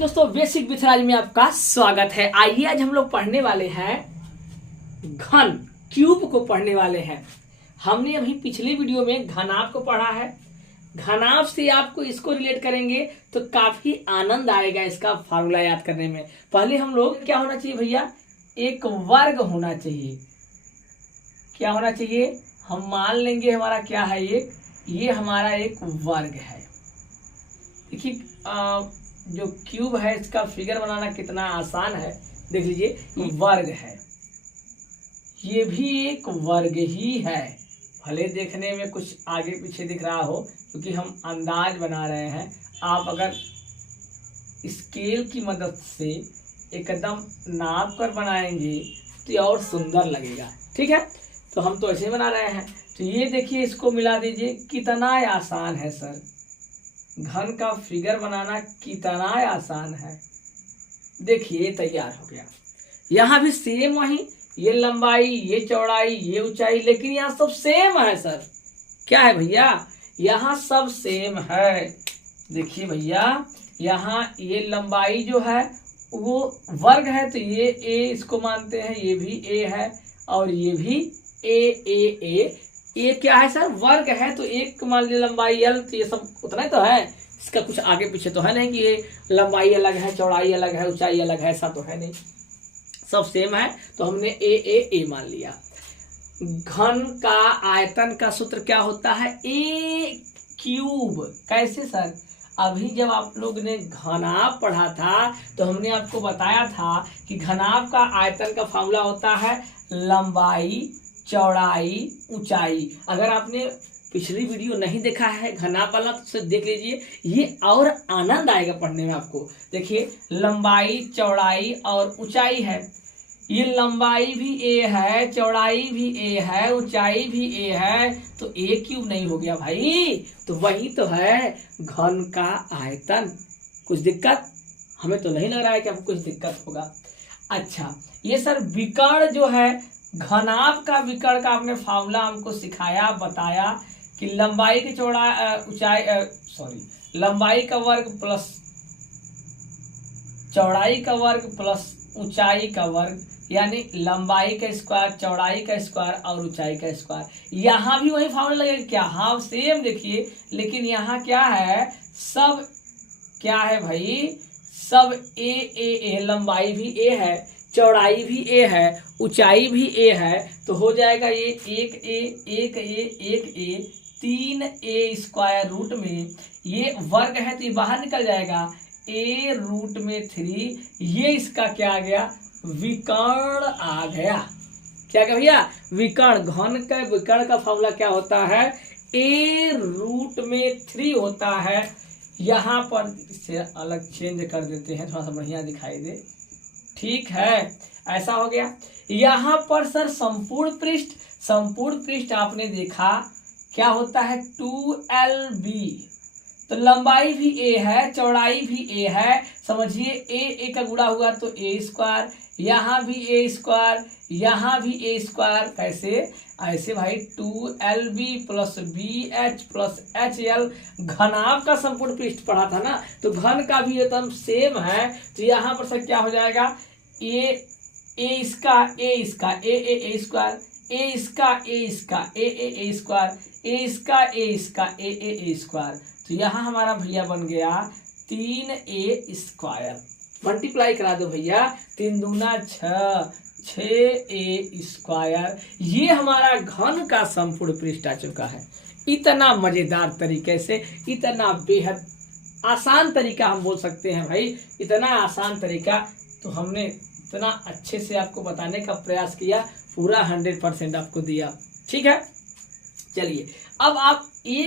दोस्तों, बेसिक विथराज में आपका स्वागत है। आइए आज हम लोग पढ़ने वाले हैं घन क्यूब को पढ़ने वाले हैं। हमने अभी पिछली वीडियो में घनाभ को पढ़ा है। घनाभ से आपको इसको रिलेट करेंगे तो काफी आनंद आएगा इसका फार्मूला याद करने में। पहले हम लोग क्या होना चाहिए भैया, एक वर्ग होना चाहिए। क्या होना चाहिए, हम मान लेंगे हमारा क्या है, ये हमारा एक वर्ग है। देखिए जो क्यूब है इसका फिगर बनाना कितना आसान है, देख लीजिए। वर्ग है, ये भी एक वर्ग ही है। भले देखने में कुछ आगे पीछे दिख रहा हो, क्योंकि हम अंदाज बना रहे हैं। आप अगर स्केल की मदद से एकदम नाप कर बनाएंगे तो ये और सुंदर लगेगा। ठीक है, तो हम तो ऐसे बना रहे हैं। तो ये देखिए, इसको मिला दीजिए। कितना आसान है सर, घन का फिगर बनाना कितना आसान है। देखिए तैयार हो गया। यहाँ भी सेम वही, ये लंबाई, ये चौड़ाई, ये ऊंचाई, लेकिन यहाँ सब सेम है सर। क्या है भैया, यहाँ सब सेम है। देखिए भैया, यहाँ ये लंबाई जो है वो वर्ग है, तो ये ए इसको मानते हैं, ये भी ए है और ये भी ए। ये क्या है सर, वर्ग है। तो एक मान लीजिए लंबाई एल, तो ये सब उतना ही तो है। इसका कुछ आगे पीछे तो है नहीं कि ये लंबाई अलग है, चौड़ाई अलग है, ऊंचाई अलग है, ऐसा तो है नहीं, सब सेम है। तो हमने ए मान लिया। घन का आयतन का सूत्र क्या होता है, ए क्यूब। कैसे सर, अभी जब आप लोग ने घनाभ पढ़ा था तो हमने आपको बताया था कि घनाभ का आयतन का फार्मूला होता है लंबाई, चौड़ाई, ऊंचाई। अगर आपने पिछली वीडियो नहीं देखा है घनाभ वाला तो उसे देख लीजिए, ये और आनंद आएगा पढ़ने में आपको। देखिए, लंबाई, चौड़ाई और ऊंचाई है। ये लंबाई भी ए है, चौड़ाई भी ए है, ऊंचाई भी ए है, तो ए क्यूब नहीं हो गया भाई। तो वही तो है घन का आयतन। कुछ दिक्कत हमें तो नहीं लग रहा है कि आपको कुछ दिक्कत होगा। अच्छा, ये सर विकर्ण जो है, घनाभ का विकर्ण का आपने फार्मूला हमको सिखाया, बताया कि लंबाई की लंबाई का वर्ग प्लस चौड़ाई का वर्ग प्लस ऊंचाई का वर्ग, यानी लंबाई का स्क्वायर, चौड़ाई का स्क्वायर और ऊंचाई का स्क्वायर। यहाँ भी वही फार्मूला लगेगा क्या, हाँ सेम। देखिए, लेकिन यहाँ क्या है, सब क्या है भाई, सब ए। लंबाई भी ए है, चौड़ाई भी ए है, ऊंचाई भी ए है, तो हो जाएगा ये एक ए 3a स्क्वायर रूट में, ये वर्ग है तो ये बाहर निकल जाएगा, a रूट में 3। ये इसका क्या आ गया, विकर्ण आ गया। क्या क्या भैया, विकर्ण। घन का विकर्ण का फार्मूला क्या होता है, a रूट में 3 होता है। यहाँ पर इसे अलग चेंज कर देते हैं, थोड़ा सा बढ़िया दिखाई दे। ठीक है, ऐसा हो गया। यहाँ पर सर संपूर्ण पृष्ठ आपने देखा क्या होता है, 2lb। तो लंबाई भी ए है, चौड़ाई भी ए है, समझिए ए का गुणा हुआ तो ए स्क्वायर, यहाँ भी ए स्क्वायर, यहाँ भी ए स्क्वायर। कैसे, ऐसे भाई 2lb plus bh plus hl। घनाभ का संपूर्ण पृष्ठ पढ़ा था ना, तो घन का भी एकदम सेम है। तो यहाँ पर सर क्या हो जाएगा, ए इसका ए स्क्वायर, ए स्क्वायर, ए इसका ए स्क्वायर, ए इसका ए स्क्वायर। तो यहाँ हमारा भैया बन गया 3a स्क्वायर। मल्टीप्लाई करा दो भैया, 3 दूना 6, 6a स्क्वायर। ये हमारा घन का संपूर्ण पृष्ठ आ चुका है। इतना मजेदार तरीके से, इतना बेहद आसान तरीका हम बोल सकते हैं भाई, इतना आसान तरीका। तो हमने इतना अच्छे से आपको बताने का प्रयास किया, पूरा 100% आपको दिया। ठीक है, चलिए अब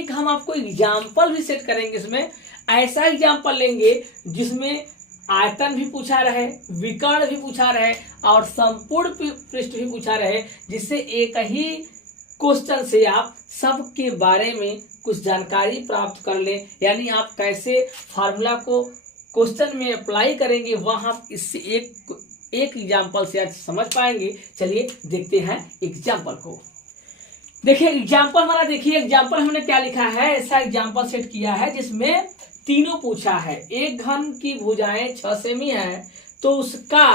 हम आपको एग्जाम्पल भी सेट करेंगे। इसमें ऐसा एग्जाम्पल लेंगे जिसमें आयतन भी पूछा रहे, विकर्ण भी पूछा रहे और संपूर्ण पृष्ठ भी पूछा रहे, जिससे एक ही क्वेश्चन से आप सबके बारे में कुछ जानकारी प्राप्त कर लें। यानी आप कैसे फार्मूला को क्वेश्चन में अप्लाई करेंगे, वहां इससे एक एग्जाम्पल से आज समझ पाएंगे। चलिए देखते हैं एग्जाम्पल को। देखिए एग्जाम्पल हमारा, देखिए एग्जाम्पल हमने क्या लिखा है, ऐसा एग्जाम्पल सेट किया है जिसमें तीनों पूछा है। एक घन की भुजाएं 6 सेमी है तो उसका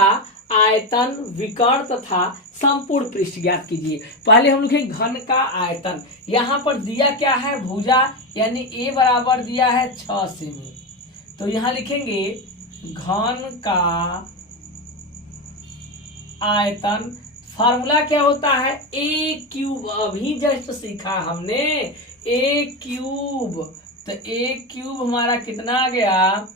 आयतन, विकर्ण तथा संपूर्ण पृष्ठ ज्ञात कीजिए। पहले हम लिखेंगे घन का आयतन। यहाँ पर दिया क्या है, भुजा, यानी ए बराबर दिया है 6 सेमी। तो यहाँ लिखेंगे घन का आयतन। फार्मूला क्या होता है, ए क्यूब। अभी जस्ट सीखा हमने ए क्यूब। तो ए क्यूब हमारा कितना आ गया,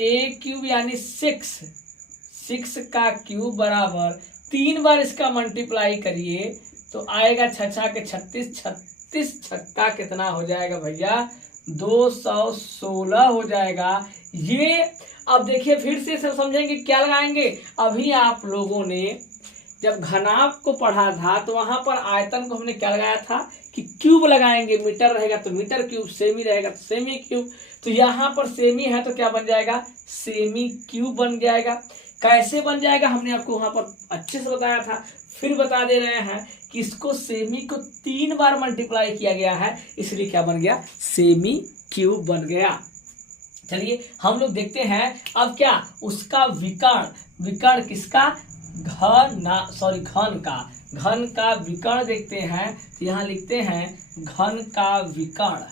ए क्यूब यानी 6 का क्यूब बराबर 3 बार इसका मल्टीप्लाई करिए तो आएगा 6 के 36, 36 छक्का कितना हो जाएगा भैया, 216 हो जाएगा। ये अब देखिए फिर से सब समझेंगे, क्या लगाएंगे। अभी आप लोगों ने जब घनाभ को पढ़ा था तो वहां पर आयतन को हमने क्या लगाया था कि क्यूब लगाएंगे। मीटर रहेगा तो मीटर क्यूब, सेमी रहेगा तो सेमी क्यूब। तो यहाँ पर सेमी है तो क्या बन जाएगा, सेमी क्यूब बन जाएगा। कैसे बन जाएगा हमने आपको वहां पर अच्छे से बताया था, फिर बता दे रहे हैं कि इसको सेमी को 3 बार मल्टीप्लाई किया गया है, इसलिए क्या बन गया, सेमी क्यूब बन गया। चलिए हम लोग देखते हैं अब क्या, उसका विकर्ण। विकर्ण किसका, घन का विकर्ण देखते हैं। तो यहाँ लिखते हैं घन का विकर्ण।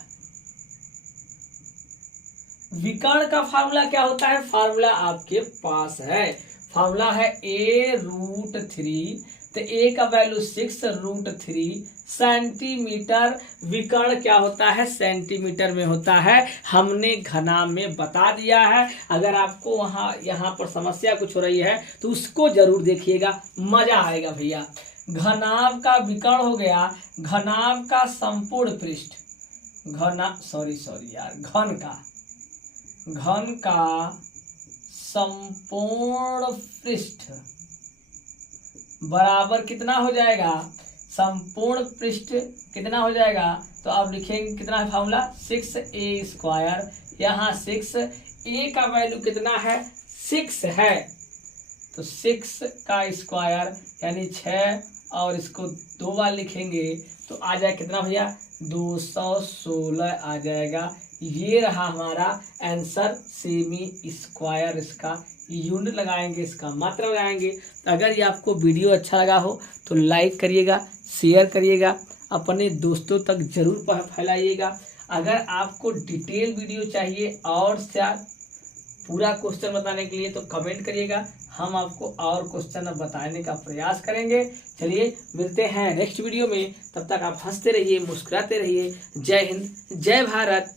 विकर्ण का फार्मूला क्या होता है, फार्मूला आपके पास है। फार्मूला है a√3। तो a का वैल्यू 6√3 सेंटीमीटर। विकर्ण क्या होता है, सेंटीमीटर में होता है। हमने घनाभ में बता दिया है। अगर आपको यहाँ पर समस्या कुछ हो रही है तो उसको जरूर देखिएगा, मजा आएगा भैया। घनाभ का विकर्ण हो गया, घनाभ का संपूर्ण पृष्ठ, घन का संपूर्ण पृष्ठ बराबर कितना हो जाएगा, संपूर्ण पृष्ठ कितना हो जाएगा। तो आप लिखेंगे कितना है फार्मूला, 6a²। यहाँ 6, a का वैल्यू कितना है, 6 है। तो 6 का स्क्वायर यानी 6, और इसको 2 बार लिखेंगे तो आ जाएगा कितना भैया, 216 आ जाएगा। ये रहा हमारा आंसर, सेमी स्क्वायर। इसका यूनिट लगाएंगे, इसका मात्रा लगाएंगे। अगर ये आपको वीडियो अच्छा लगा हो तो लाइक करिएगा, शेयर करिएगा, अपने दोस्तों तक जरूर फैलाइएगा। अगर आपको डिटेल वीडियो चाहिए और पूरा क्वेश्चन बताने के लिए तो कमेंट करिएगा, हम आपको और क्वेश्चन बताने का प्रयास करेंगे। चलिए मिलते हैं नेक्स्ट वीडियो में, तब तक आप हंसते रहिए, मुस्कुराते रहिए। जय हिंद, जय भारत।